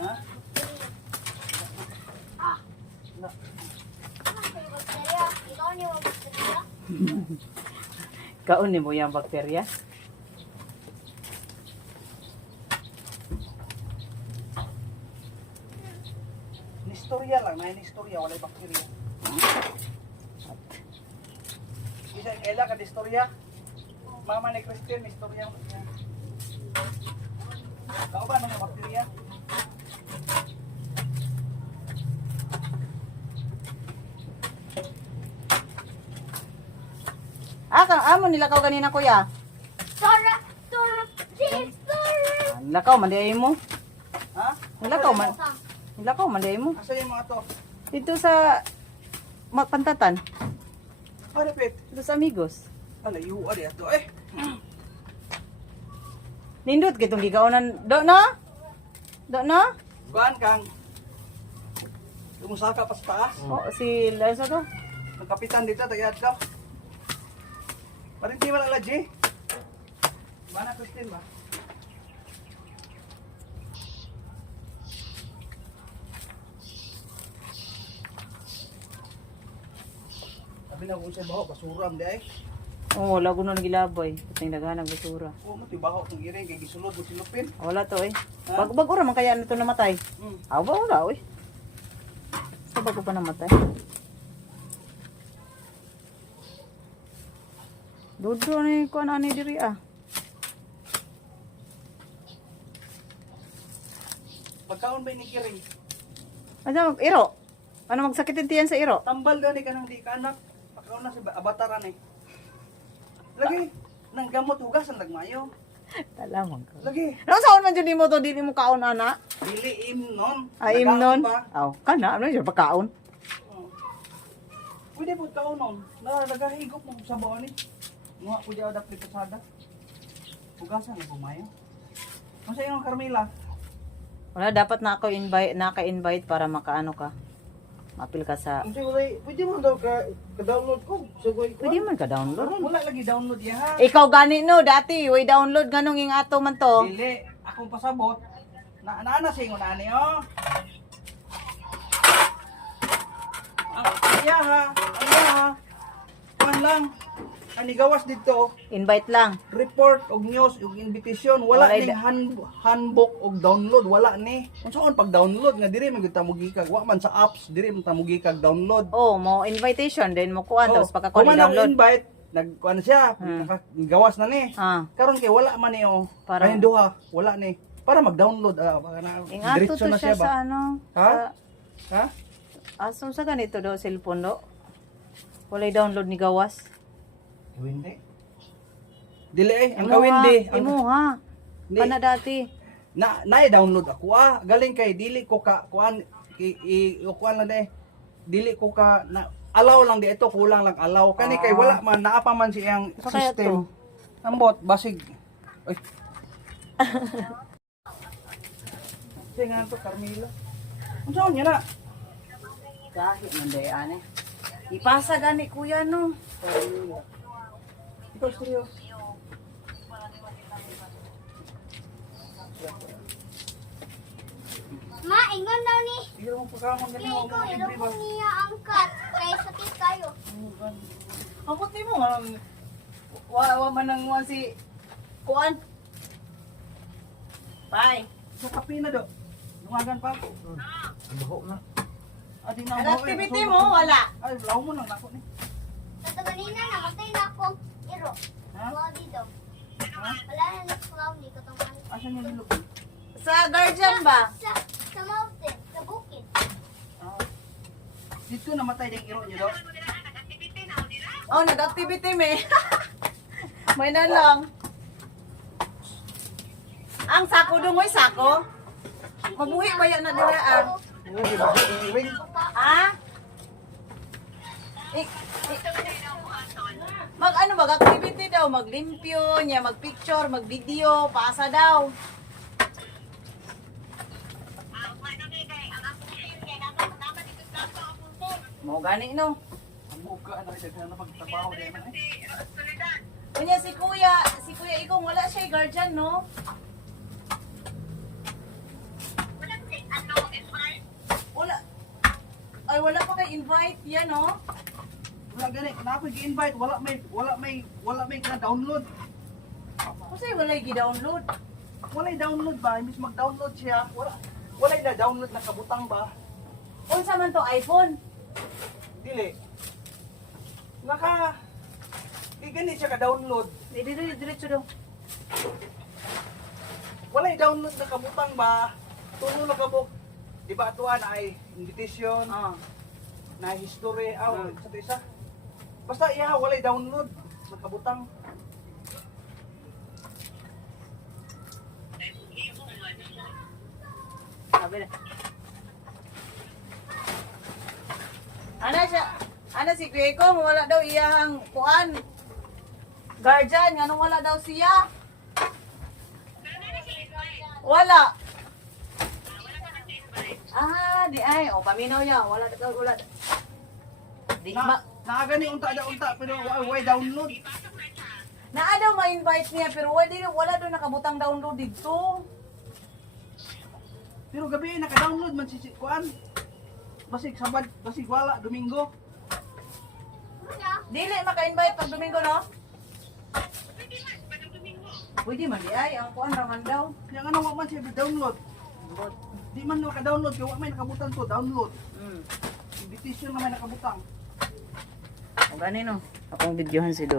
Ha? Kaunin mo yung bakterya. Nistorya lang, may nistorya, wala bakterya. Bisa kailan ka nistorya? Mama ni Christian, nistorya mo siya. Kau ba nang bakterya? Amo nilakaw kanina kuya. Lakaw man di mo. Ha? Lakaw man. Lakaw man di mo. Asa yung mga to? Dito sa Pantatan. Ah, repeat. Dito sa Amigos. Alayo, ali ato eh. Nindot kitong gigaunan. Do na? Do na? Kuan kang lumusaka pa sa taas. Oh, si Lenzo to. Ang kapitan dito, tagad daw. Parang di wala allergy. Mana Christine ba? Sabi na kung siya baho, basuram di ay. Oh, wala ko nun gilabay. Kating naghanap basura. Oo, mati baho kung iring, kay gisulod mo silupin. Wala to eh. Bag-ura man kaya nito namatay. Aw ba wala eh. Sa bago pa namatay. Dodo ni ko ani diri ah. Pagkaon ba ni Kiring? Ano iro? Ano magsakitin tiyan sa iro? Tambal daw ni kanang di ka anak. Pagkaon na si abataran eh. Lagi, nang gamot hugasan lagmayo. Talamang ka. Lagi, Ano saon man jud nimo to dili mo kaon ana? dili imnon. Ay imnon. Aw, kana ano jud pagkaon. Pwede po kaon nun. Nagahigop mo sa baon ni. Mga po dyan dapat pasada. Hugasan na bumayo. Ano sa yung Carmela? Wala dapat na ako naka-invite para makaano ka. Mapil ka sa Pwede mo daw ka-download ko. Sugoy ko. Pwede man ka download. Wala lagi download yan ha. Ikaw gani no dati way download ganong ing ato man to. Dili, akong pasabot. Naana sa ingon ani oh. Iya ha. Kuan lang. Ani gawas dito. Invite lang. Report og news og invitation wala Wala ning handbook og download wala ni unsaon pag download nga diri man gyud ta mogikag wa man sa apps diri man ta mogikag download Oh, mo invitation din mo kuan tapos pagka kung man ang download. invite nagkuan siya gawas na ni Ah, karon kay wala man ni oh Para- para duha wala ni para mag-download ingato diretso to na siya siya sa ba ano. Ha? ha Aso sa ganito do cellphone do. Walay download ni gawas. hindi dili ang gawin di Imo ha. Di. Kana dati. na-download ako galing kay dili ko ka kuan kuan lang de dili ko ka na allow lang di ito kulang lang allow kani kay wala man naa pa man siyang Sa kaya system ambot basig oy Tingnan to Carmela unsa niya na Kahit man day ane. Ipasa gani kuya no. ikaw seryo Ma, ingon daw ni. ikaw mo pagkamon gani mo Ikaw, libre iro ba ko niya angkat. Kaya sakit kayo. Amot mo wa man nang si kuan. Bye. sa kape na do lungagan pa ako ang baho na adi na Ang baho, activity sunog mo ko. wala. ay law mo lang nako ni Sa kanina, namatay na akong iro. Ha? Cloudy daw. ha Wala na na cloudy. Katangan. asan yung nilog Sa guardian ba? Sa mountain. Sa bukid. dito namatay ding iro niyo do Oh, nag-activity me. May na lang. Ang sako dungoy sako. Mabuhi ba yan na dira ah? Uy, bakit iwing? Ah? Mag-activity daw, maglimpyo, niya mag-picture, mag-video, paasa daw. Mo gani no. Ang buka na rin na pagtrabaho din man eh. Kunya si Kuya Igong wala siya guardian no. Ay, wala pa kay invite. Yan, oh. Wala gani, na ako gi-invite, wala may na download. Kasi wala i-download. Walay download ba? Imbis mag-download siya, walay na download na kabutang ba? Unsa man to iPhone? Dili. Di gani siya ka-download. Diretso daw. Walay download na kabutang ba? Tulo na kabuk. Di ba atuan ay invitation, Ah. na history, sa isa. Basta iya walay download na kabutang. Sabi na. Ana si Kuya wala daw iyang kuan. Guardian, nga nung wala daw siya. Wala. Di ay. O, paminaw niya. Wala. Di, Naagani unta pero way download. naa daw ma-invite niya, pero wala daw nakabutang download dito. Pero gabi naka-download man si kuan. Basig Sabad, basig wala Domingo. Dili maka-invite pag Domingo, no? Pwede man di ay. Ang kuan raman daw. Yang ano wa man siya download. Di man naka-download kaya wa may nakabutang to download. Invitation na may nakabutang. O gani no. Akong videohan si Do.